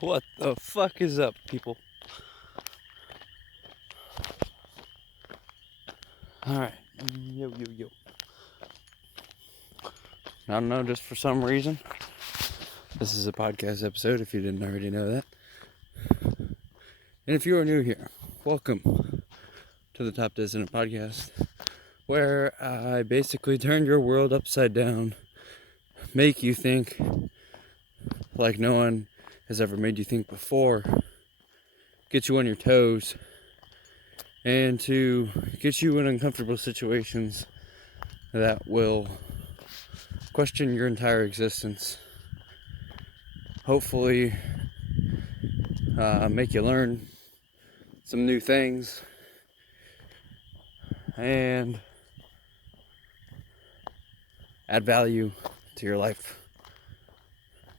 What the fuck is up, people? Alright. Yo. I don't know, just for some reason. This is a podcast episode, if you didn't already know that. And if you are new here, welcome to the TopDeadCenter podcast, where I basically turn your world upside down, make you think like no one has ever made you think before, get you on your toes, and to get you in uncomfortable situations that will question your entire existence. Hopefully, make you learn some new things and add value to your life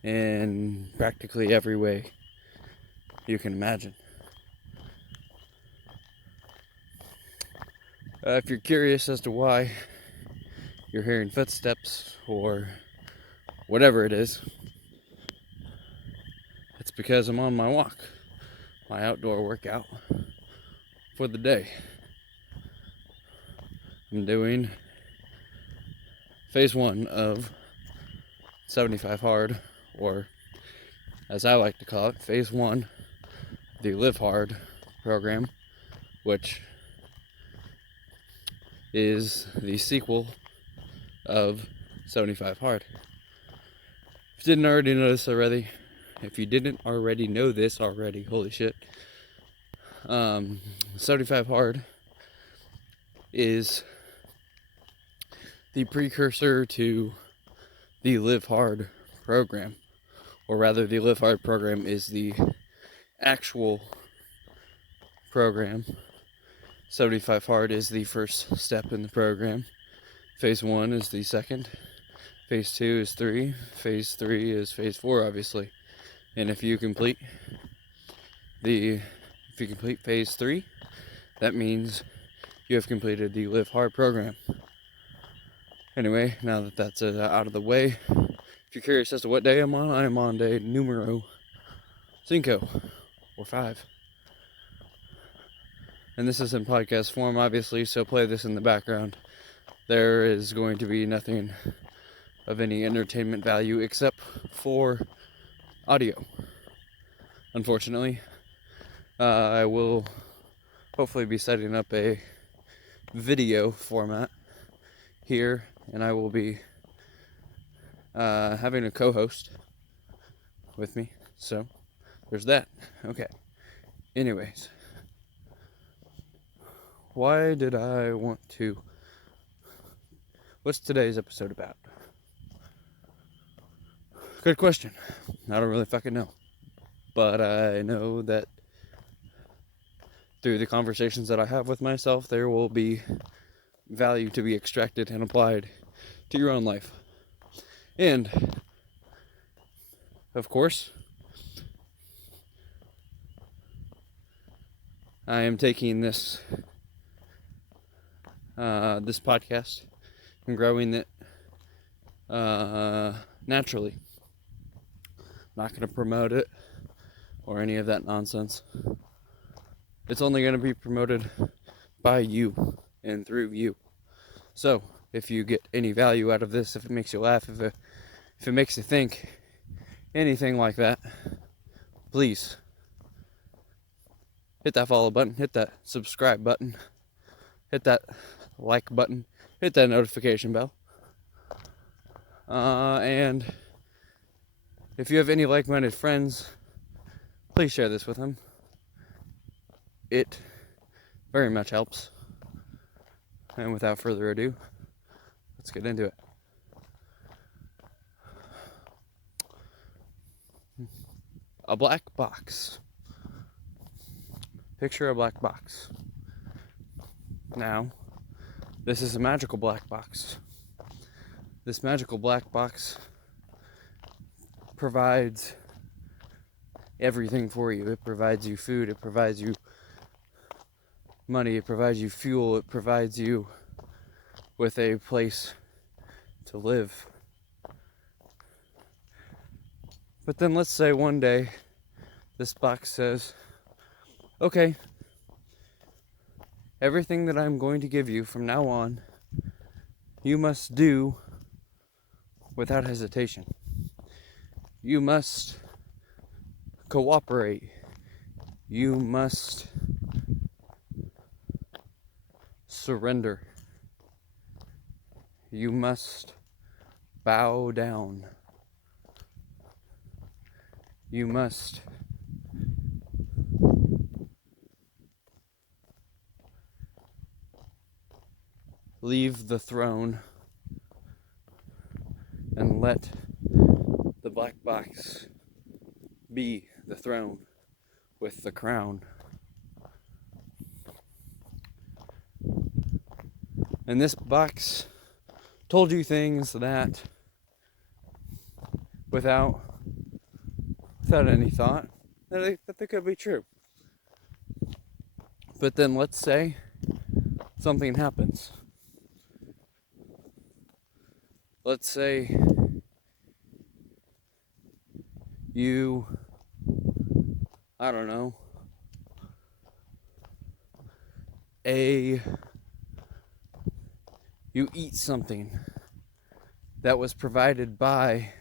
in practically every way you can imagine. If you're curious as to why you're hearing footsteps or whatever it is, it's because I'm on my walk, my outdoor workout for the day. I'm doing phase 1 of 75 hard, or as I like to call it, phase 1, the Live Hard program, which is the sequel of 75 hard. If you didn't already know this already, if you didn't already know this already, holy shit, 75 hard is the precursor to the Live Hard program, or rather the Live Hard program is the actual program. 75 hard is the first step in the program. Phase 1 is the second. Phase 2 is 3. Phase 3 is phase 4, obviously. And if you complete phase 3, that means you have completed the Live Hard program. Anyway, now that that's out of the way, if you're curious as to what day I'm on, I am on day numero 5, or 5. And this is in podcast form, obviously, so play this in the background. There is going to be nothing of any entertainment value except for audio. Unfortunately, I will hopefully be setting up a video format here, and I will be having a co-host with me. So, there's that. Okay. Anyways. Why did I want to... What's today's episode about? Good question. I don't really fucking know. But I know that through the conversations that I have with myself, there will be value to be extracted and applied to your own life. And, of course, I am taking this podcast and growing it naturally. Not going to promote it or any of that nonsense. It's only going to be promoted by you and through you. So, if you get any value out of this, if it makes you laugh, if it makes you think, anything like that, please hit that follow button, hit that subscribe button, hit that like button, hit that notification bell. And if you have any like-minded friends, please share this with them. It very much helps. And without further ado, let's get into it. A black box. Picture a black box. Now, this is a magical black box. This magical black box provides everything for you. It provides you food, it provides you money, it provides you fuel, it provides you with a place to live. But then let's say one day This box says, okay, everything that I'm going to give you from now on, you must do without hesitation. You must cooperate. You must surrender. You must bow down. You must leave the throne and let the black box be the throne with the crown. And this box told you things that without any thought that they could be true. But then let's say something happens. Let's say you, I don't know, you eat something that was provided by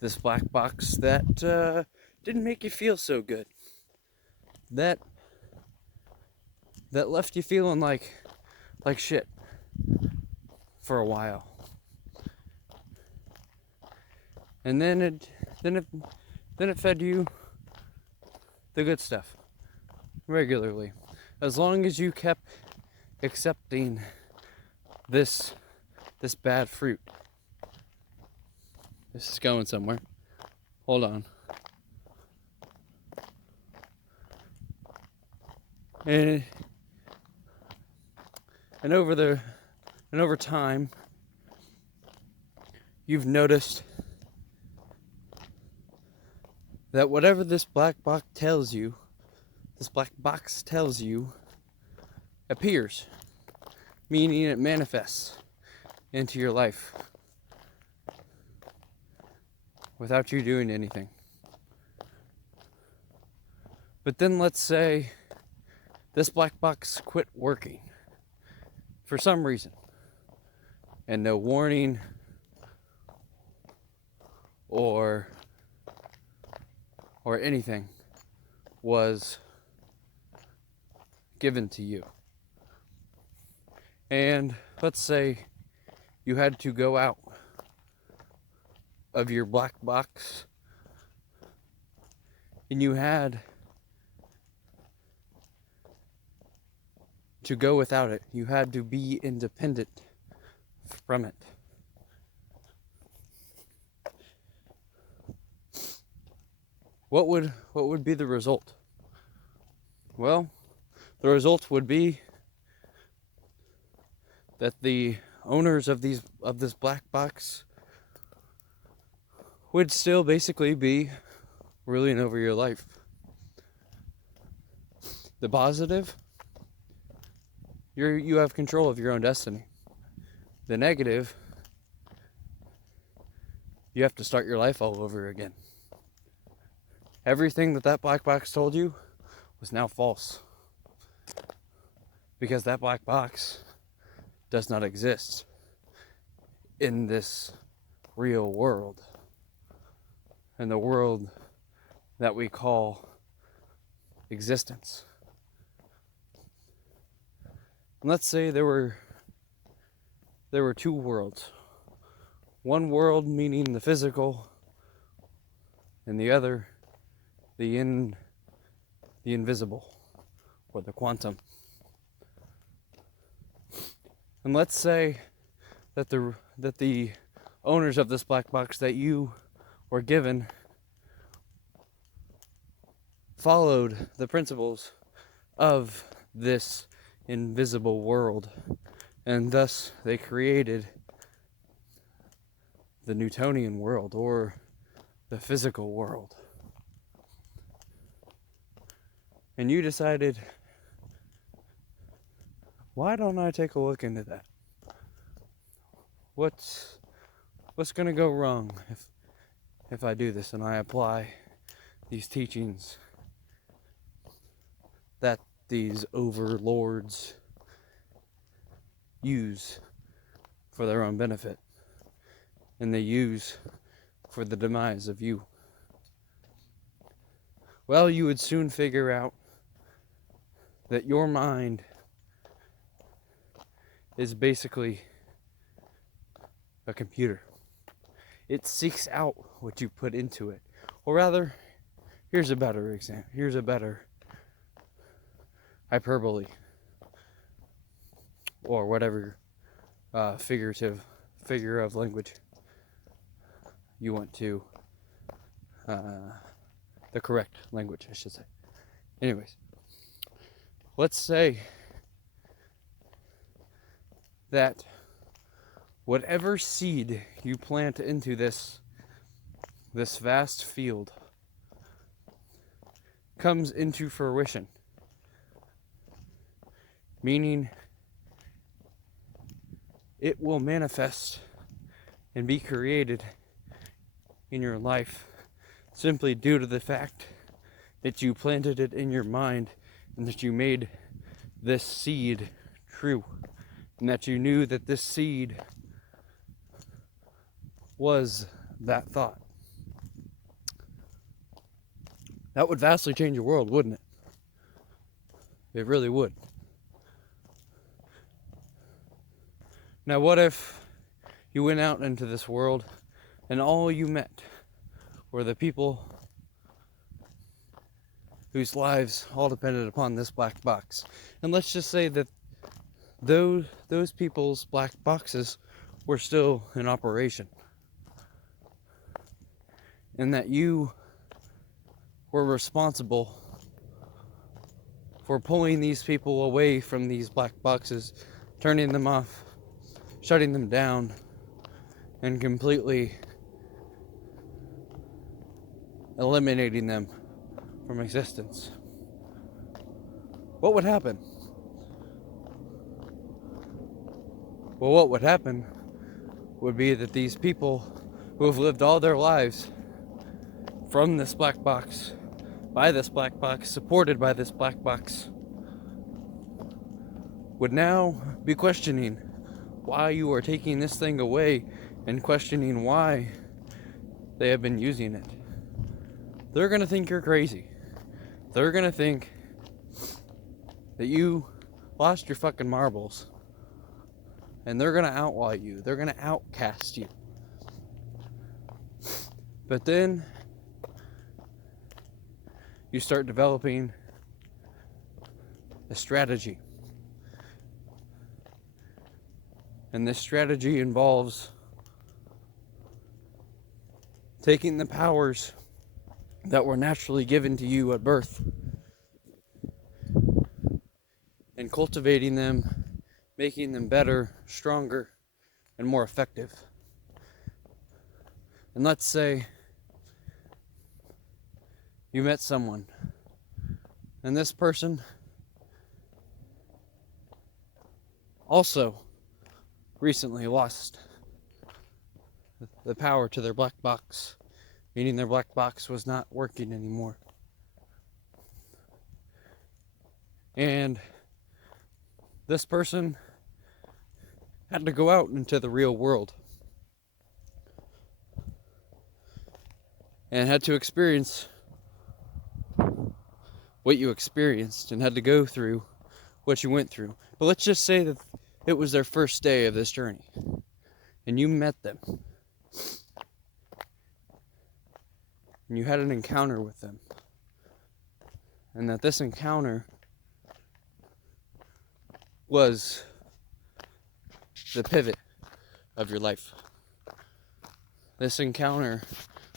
this black box that didn't make you feel so good. That left you feeling like shit for a while. And then it fed you the good stuff regularly. As long as you kept accepting this bad fruit. This is going somewhere. Hold on. And over time, you've noticed that whatever this black box tells you appears, meaning it manifests into your life without you doing anything. But then let's say this black box quit working for some reason, and no warning or anything was given to you. And let's say you had to go out of your black box and you had to go without it. You had to be independent from it. What would be the result? Well, the result would be that the owners of this black box would still basically be ruling over your life. The positive, you have control of your own destiny. The negative, you have to start your life all over again. Everything that black box told you was now false. Because that black box does not exist in this real world. In the world that we call existence. And let's say there were two worlds. One world meaning the physical, and the other the invisible, or the quantum. And let's say that the owners of this black box that you were given followed the principles of this invisible world, and thus they created the Newtonian world, or the physical world. And you decided, why don't I take a look into that? What's going to go wrong if I do this and I apply these teachings that these overlords use for their own benefit, and they use for the demise of you. Well, you would soon figure out that your mind is basically a computer. It seeks out what you put into it. Or rather, here's a better example. Here's a better hyperbole, or whatever figure of language you want to, the correct language, I should say. Anyways, let's say that whatever seed you plant into this vast field comes into fruition, meaning it will manifest and be created in your life simply due to the fact that you planted it in your mind, and that you made this seed true, and that you knew that this seed was that thought. That would vastly change your world, wouldn't it? It really would. Now, what if you went out into this world and all you met were the people whose lives all depended upon this black box? And let's just say that those people's black boxes were still in operation, and that you were responsible for pulling these people away from these black boxes, turning them off, shutting them down, and completely eliminating them from existence. What would happen? Well, what would happen would be that these people who have lived all their lives from this black box, by this black box, supported by this black box, would now be questioning why you are taking this thing away, and questioning why they have been using it. They're going to think you're crazy. They're going to think that you lost your fucking marbles, and they're going to outlaw you. They're going to outcast you. But then you start developing a strategy. And this strategy involves taking the powers that were naturally given to you at birth and cultivating them, making them better, stronger, and more effective. And let's say you met someone, and this person also recently lost the power to their black box, meaning their black box was not working anymore. And this person had to go out into the real world and had to experience what you experienced, and had to go through what you went through. But let's just say that it was their first day of this journey, and you met them, and you had an encounter with them, and that this encounter was the pivot of your life. This encounter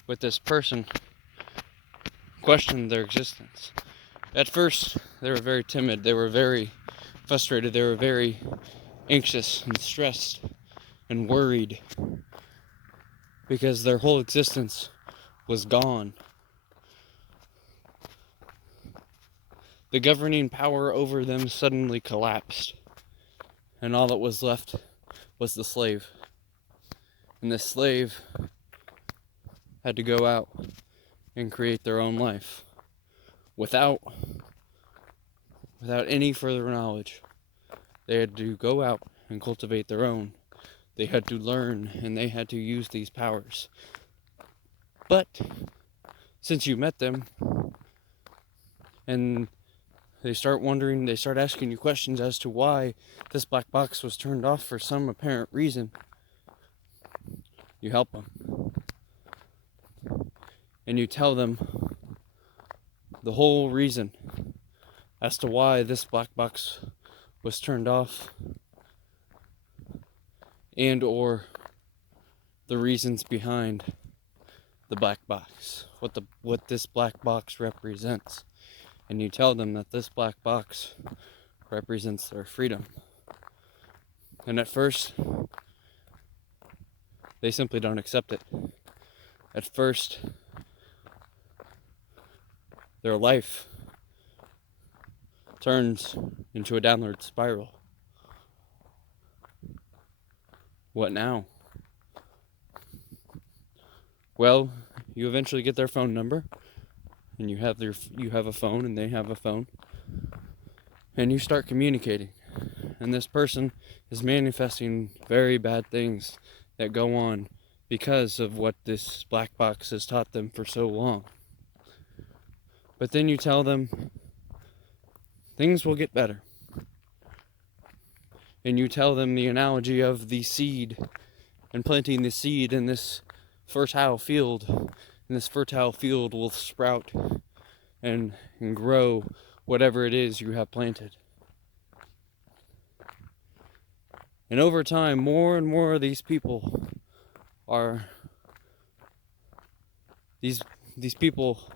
with this person questioned their existence. At first, they were very timid, they were very frustrated, they were very anxious and stressed and worried because their whole existence was gone. The governing power over them suddenly collapsed, and all that was left was the slave. And the slave had to go out and create their own life without without any further knowledge. They had to go out and cultivate their own. They had to learn, and they had to use these powers. But since you met them, and they start wondering, they start asking you questions as to why this black box was turned off for some apparent reason, you help them. And you tell them the whole reason as to why this black box was turned off, and or the reasons behind the black box, what this black box represents. And you tell them that this black box represents their freedom. And at first, they simply don't accept it. At first, their life turns into a downward spiral. What now? Well, you eventually get their phone number, and you have a phone and they have a phone, and you start communicating. And this person is manifesting very bad things that go on because of what this black box has taught them for so long. But then you tell them things will get better. And you tell them the analogy of the seed and planting the seed in this fertile field. And this fertile field will sprout and grow whatever it is you have planted. And over time, more and more of these people are these people's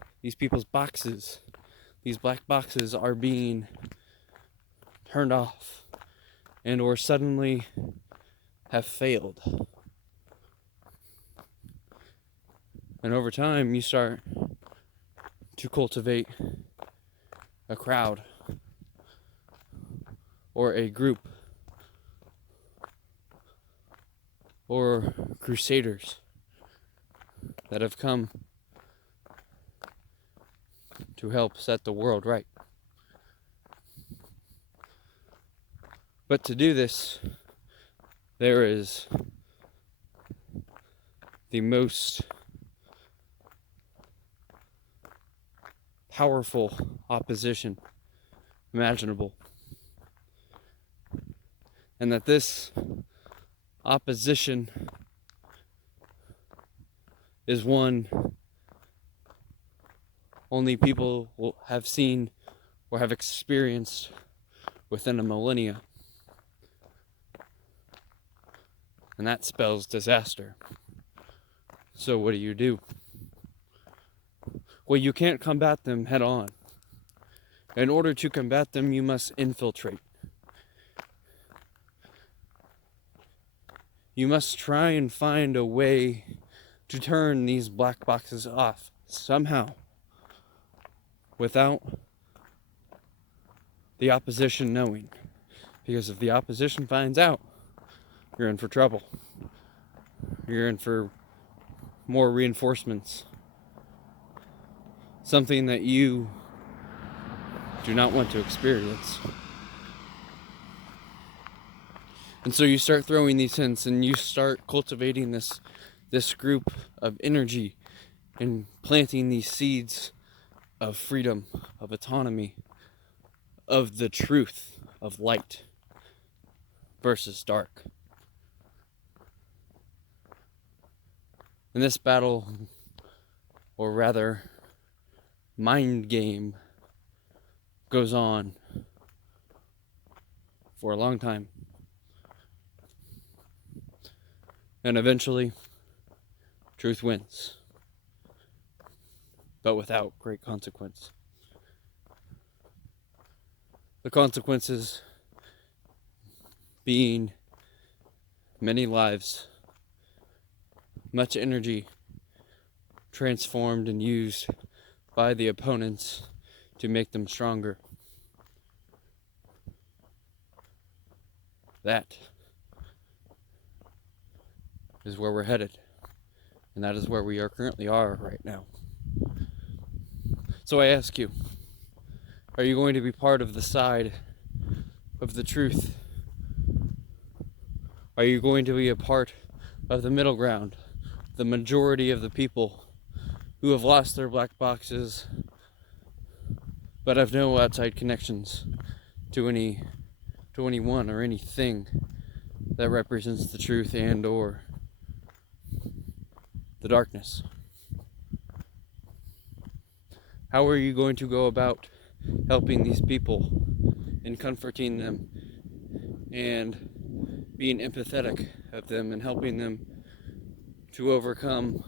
boxes, these black boxes are being turned off and or suddenly have failed. And over time, you start to cultivate a crowd or a group or crusaders that have come to help set the world right. But to do this, there is the most powerful opposition imaginable. And that this opposition is one only people will have seen or have experienced within a millennia. And that spells disaster. So what do? Well, you can't combat them head on. In order to combat them, you must infiltrate. You must try and find a way to turn these black boxes off somehow without the opposition knowing. Because if the opposition finds out, you're in for trouble. You're in for more reinforcements. Something that you do not want to experience. And so you start throwing these hints and you start cultivating this group of energy and planting these seeds of freedom, of autonomy, of the truth, of light versus dark. And this battle, or rather mind game, goes on for a long time. And eventually, truth wins, but without great consequence. The consequences being many lives, much energy transformed and used by the opponents to make them stronger. That is where we're headed, and that is where we currently are right now. So I ask you, Are you going to be part of the side of the truth? Are you going to be a part of the middle ground, the majority of the people who have lost their black boxes but have no outside connections to anyone or anything that represents the truth and or the darkness? How are you going to go about helping these people and comforting them and being empathetic of them and helping them to overcome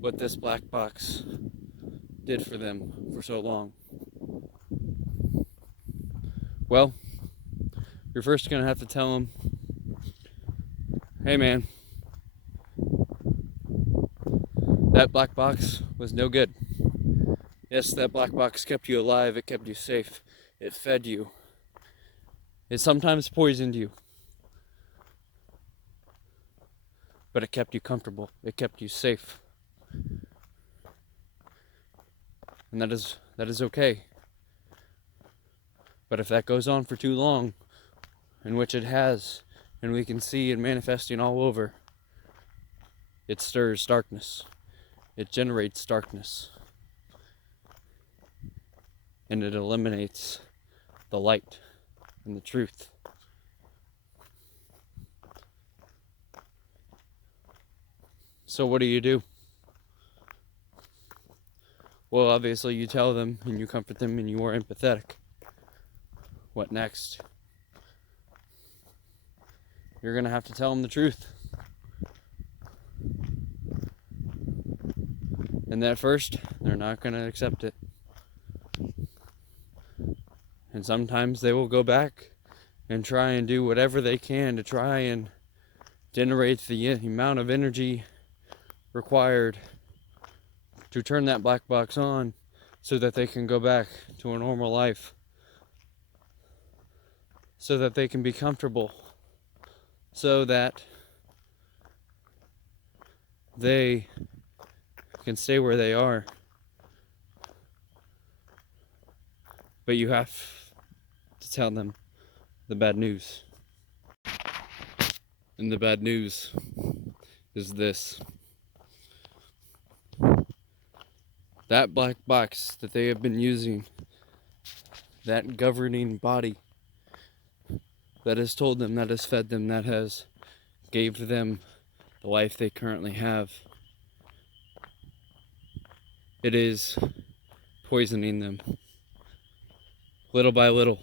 what this black box did for them for so long? Well, you're first going to have to tell them, hey man, that black box was no good. Yes, that black box kept you alive, it kept you safe, it fed you. It sometimes poisoned you, but it kept you comfortable, it kept you safe. And that is okay. But if that goes on for too long, in which it has, and we can see it manifesting all over, it stirs darkness. It generates darkness. And it eliminates the light and the truth. So what do? Well, obviously you tell them and you comfort them and you are empathetic. What next? You're going to have to tell them the truth. And at first, they're not going to accept it. And sometimes they will go back and try and do whatever they can to try and generate the amount of energy required to turn that black box on so that they can go back to a normal life, so that they can be comfortable, so that they can stay where they are. But you have to tell them the bad news. And the bad news is this. That black box that they have been using, that governing body that has told them, that has fed them, that has gave them the life they currently have, it is poisoning them little by little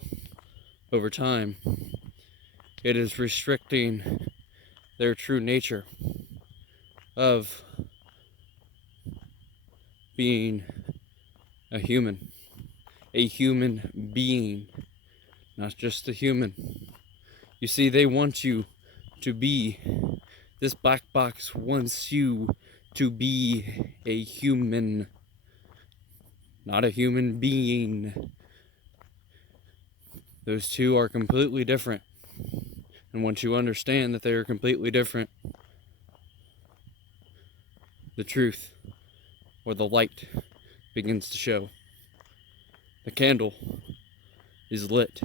over time. It is restricting their true nature of being a human being, not just a human. You see, they want you to be, this black box wants you to be a human, not a human being. Those two are completely different. And once you understand that they are completely different, the truth or the light begins to show. The candle is lit.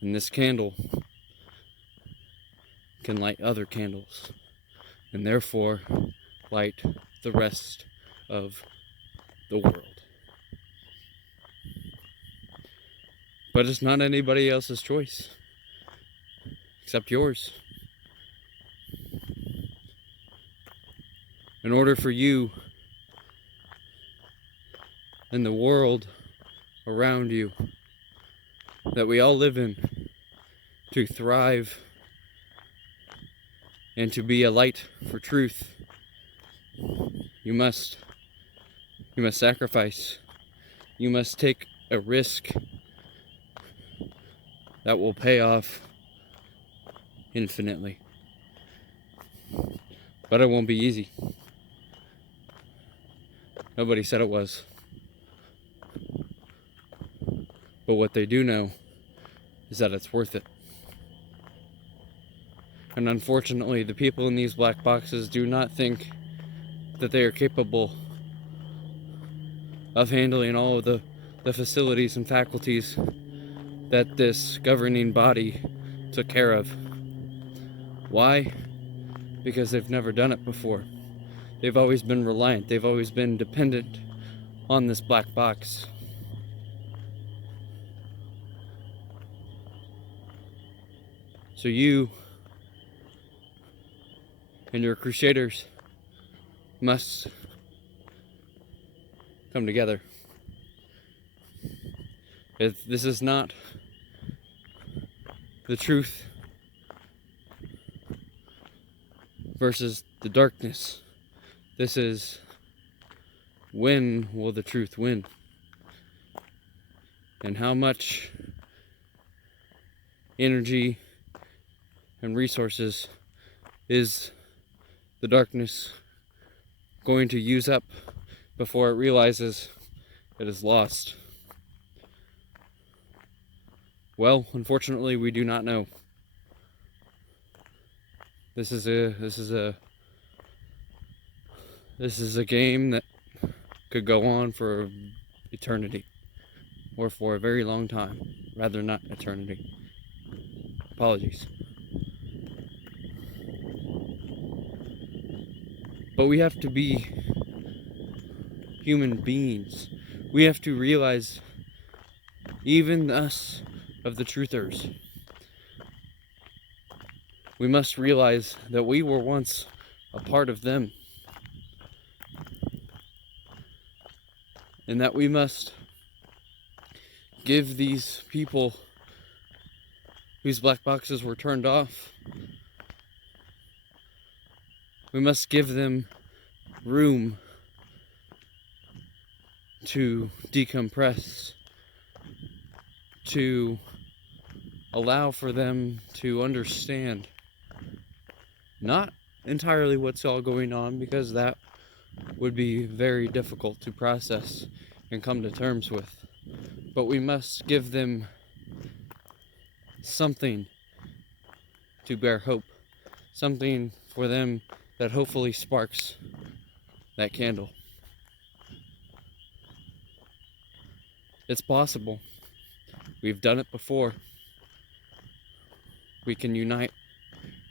And this candle can light other candles, and therefore light the rest of the world. But it's not anybody else's choice except yours. In order for you and the world around you that we all live in to thrive and to be a light for truth, you must sacrifice. You must take a risk that will pay off infinitely. But it won't be easy. Nobody said it was. But what they do know is that it's worth it. And unfortunately, the people in these black boxes do not think that they are capable of handling all of the the facilities and faculties that this governing body took care of. Why? Because they've never done it before. They've always been reliant. They've always been dependent on this black box. So you and your crusaders must come together. This is not the truth versus the darkness. This is, when will the truth win? And how much energy and resources is the darkness going to use up before it realizes it is lost? Well, unfortunately, we do not know. This is a game that could go on for eternity, or for a very long time. Rather, not eternity. Apologies. But we have to be human beings. We have to realize, even us of the truthers, we must realize that we were once a part of them, and that we must give these people whose black boxes were turned off, we must give them room to decompress, to allow for them to understand not entirely what's all going on, because that would be very difficult to process and come to terms with. But we must give them something to bear hope, something for them that hopefully sparks that candle. It's possible. We've done it before. We can unite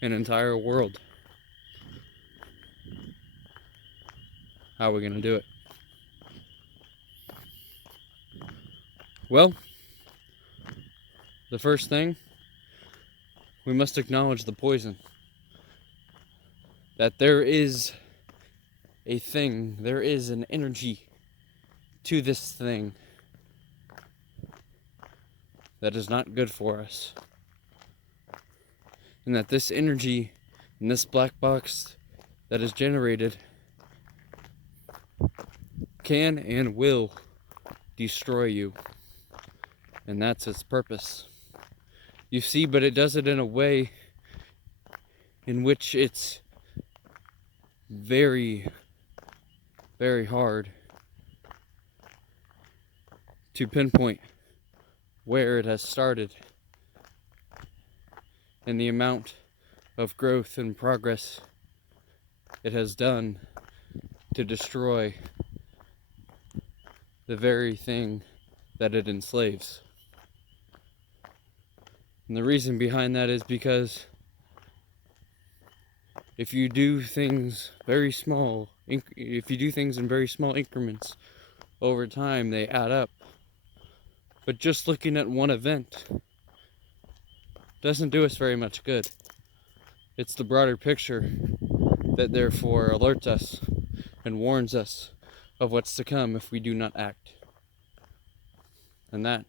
an entire world. How are we going to do it? Well, the first thing, we must acknowledge the poison. That there is a thing, there is an energy to this thing that is not good for us. And that this energy in this black box that is generated can and will destroy you. And that's its purpose. You see, but it does it in a way in which it's very, very hard to pinpoint where it has started and the amount of growth and progress it has done to destroy the very thing that it enslaves. And the reason behind that is because if you do things very small, if you do things in very small increments over time, they add up. But just looking at one event doesn't do us very much good. It's the broader picture that therefore alerts us and warns us of what's to come if we do not act. And that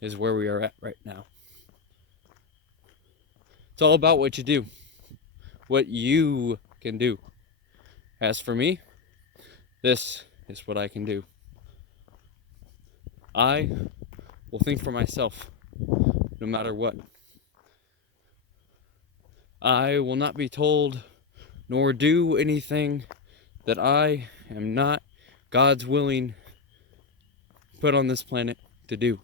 is where we are at right now. It's all about what you do, what you can do. As for me, this is what I can do. I will think for myself, no matter what. I will not be told nor do anything that I am not God's willing put on this planet to do.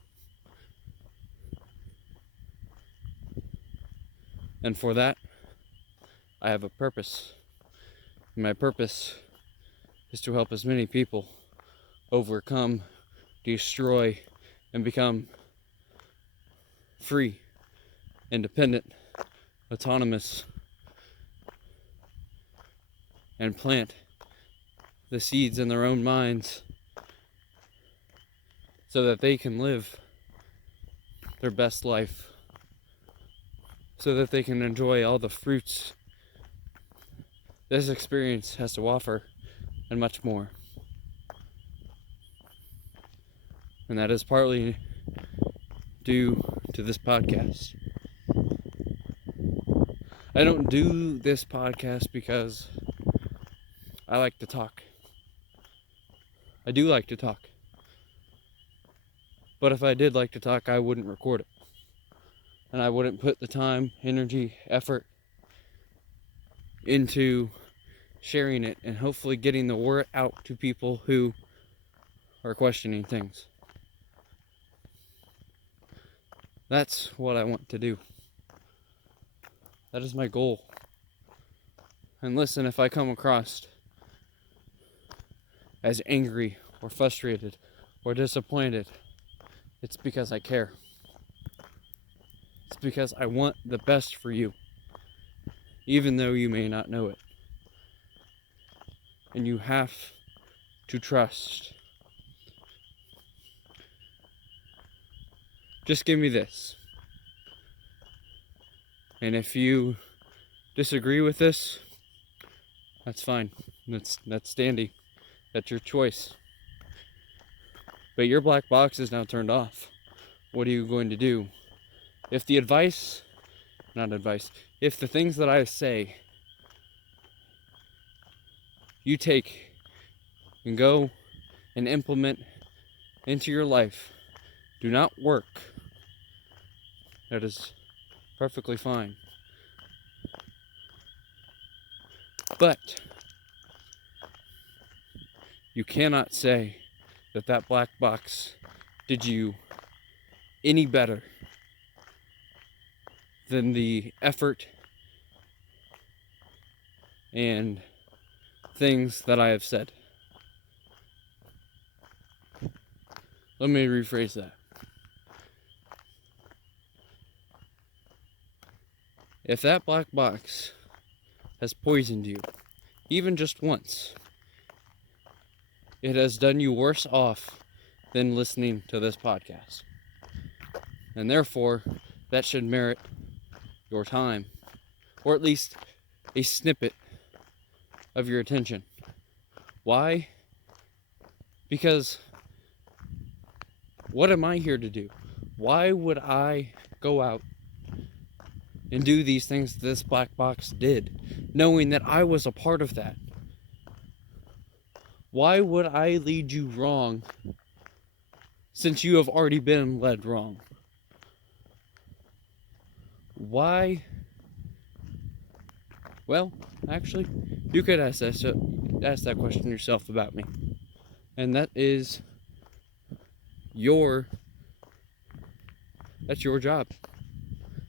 And for that, I have a purpose. And my purpose is to help as many people overcome destroy, and become free, independent, autonomous, and plant the seeds in their own minds so that they can live their best life, so that they can enjoy all the fruits this experience has to offer, and much more. And that is partly due to this podcast. I don't do this podcast because I like to talk. I do like to talk. But if I did like to talk, I wouldn't record it. And I wouldn't put the time, energy, effort into sharing it and hopefully getting the word out to people who are questioning things. That's what I want to do. That is my goal. And listen, if I come across as angry or frustrated or disappointed, it's because I care. It's because I want the best for you, even though you may not know it. And you have to trust. Just give me this. And if you disagree with this, that's fine. That's dandy. That's your choice. But your black box is now turned off. What are you going to do? If the if the things that I say, you take and go and implement into your life, do not work, that is perfectly fine. But you cannot say that that black box did you any better than the effort and things that I have said. Let me rephrase that. If that black box has poisoned you, even just once, it has done you worse off than listening to this podcast. And therefore, that should merit your time, or at least a snippet of your attention. Why? Because what am I here to do? Why would I go out and do these things this black box did, knowing that I was a part of that? Why would I lead you wrong since you have already been led wrong? Why? Well, actually, you could ask that question yourself about me. And that's your job.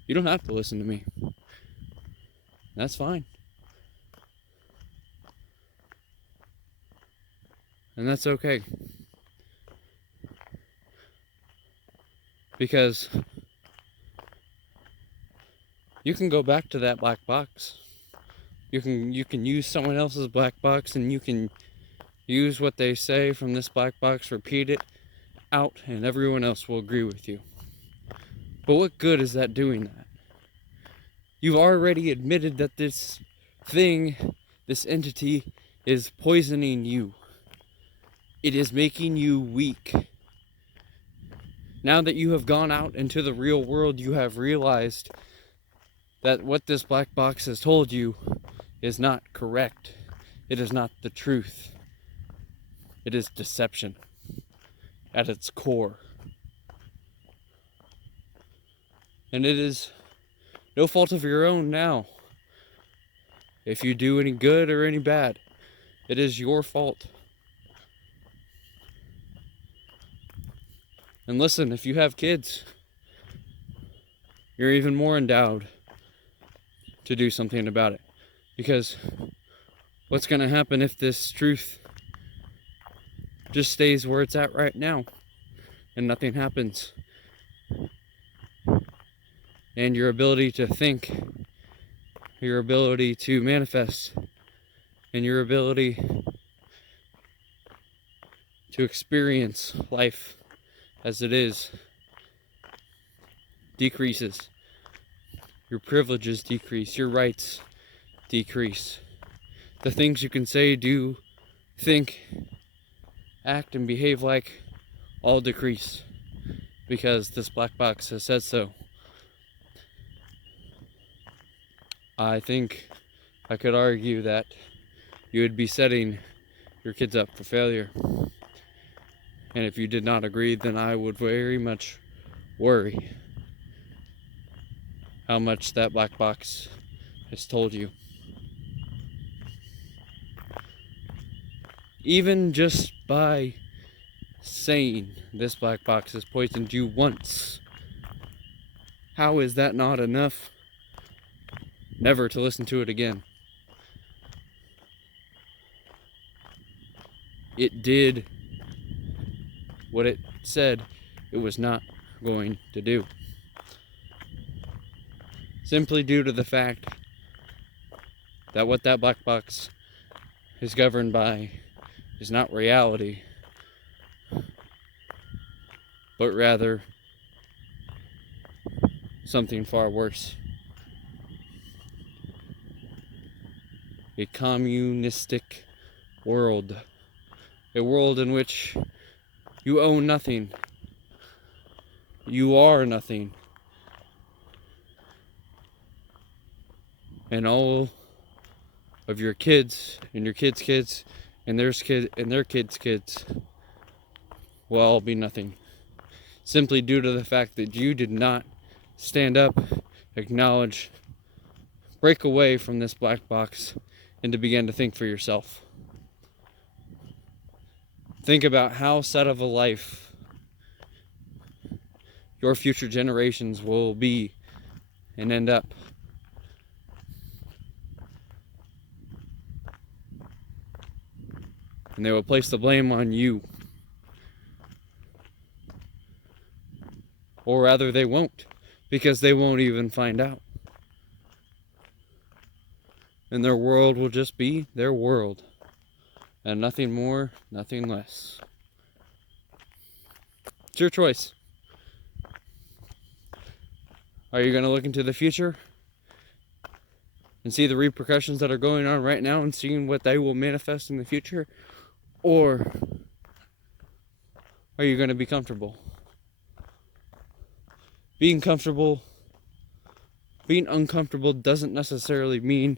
You don't have to listen to me. That's fine. And that's okay. Because you can go back to that black box. You can use someone else's black box, and you can use what they say from this black box, repeat it out, and everyone else will agree with you. But what good is that doing that? You've already admitted that this thing, this entity, is poisoning you. It is making you weak. Now that you have gone out into the real world, you have realized that what this black box has told you is not correct. It is not the truth. It is deception at its core. And it is no fault of your own now. If you do any good or any bad, it is your fault. And listen, if you have kids, you're even more endowed to do something about it. Because what's going to happen if this truth just stays where it's at right now? and nothing happens. And your ability to think, your ability to manifest, and your ability to experience life as it is decreases. Your privileges decrease, your rights decrease. The things you can say, do, think, act, and behave like all decrease because this black box has said so. I think I could argue that you would be setting your kids up for failure. And if you did not agree, then I would very much worry how much that black box has told you. Even just by saying this black box has poisoned you once, how is that not enough never to listen to it again? It did what it said it was not going to do. Simply due to the fact that what that black box is governed by is not reality, but rather something far worse. A communistic world. A world in which you own nothing. You are nothing. And all of your kids and your kids' kids and their kids' kids will all be nothing. Simply due to the fact that you did not stand up, acknowledge, break away from this black box, and to begin to think for yourself. Think about how sad of a life your future generations will be and end up. And they will place the blame on you. Or rather, they won't, because they won't even find out. And their world will just be their world. And nothing more, nothing less. It's your choice. Are you going to look into the future and see the repercussions that are going on right now and seeing what they will manifest in the future? Or are you going to be comfortable? Being uncomfortable doesn't necessarily mean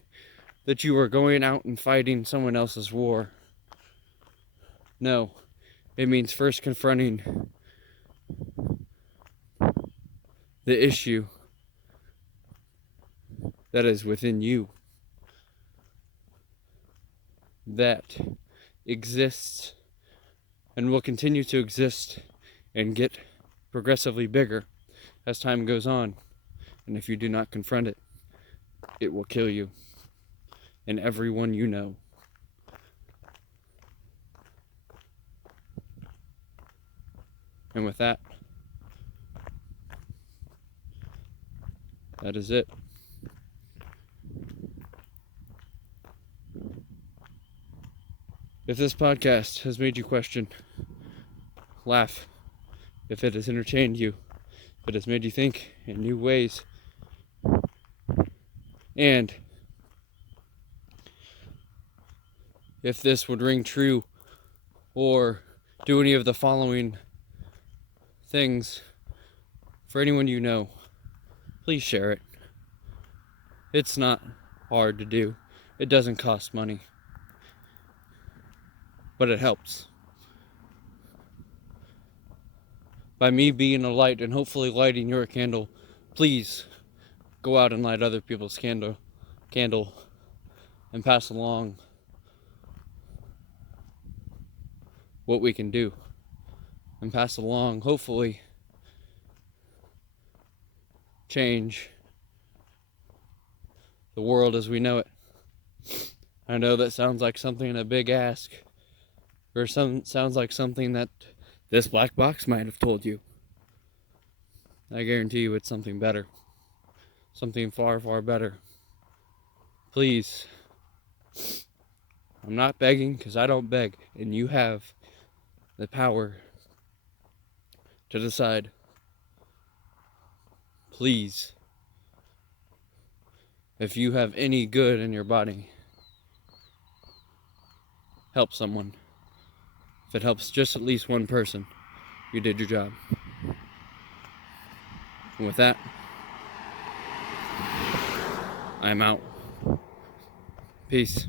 that you are going out and fighting someone else's war. No, it means first confronting the issue that is within you, that exists and will continue to exist and get progressively bigger as time goes on. And if you do not confront it, it will kill you and everyone you know. And with that, that is it. If this podcast has made you question, laugh. If it has entertained you, if it has made you think in new ways, and if this would ring true or do any of the following things for anyone you know, please share it. It's not hard to do. It doesn't cost money. But it helps. By me being a light and hopefully lighting your candle, please go out and light other people's candle and pass along what we can do. And pass along, hopefully, change the world as we know it. I know that sounds like something a big ask, or sounds like something that This black box might have told you. I guarantee you it's something better. Something far, far better. Please. I'm not begging, because I don't beg. And you have the power to decide. Please. If you have any good in your body, help someone. If it helps just at least one person, you did your job. And with that, I'm out. Peace.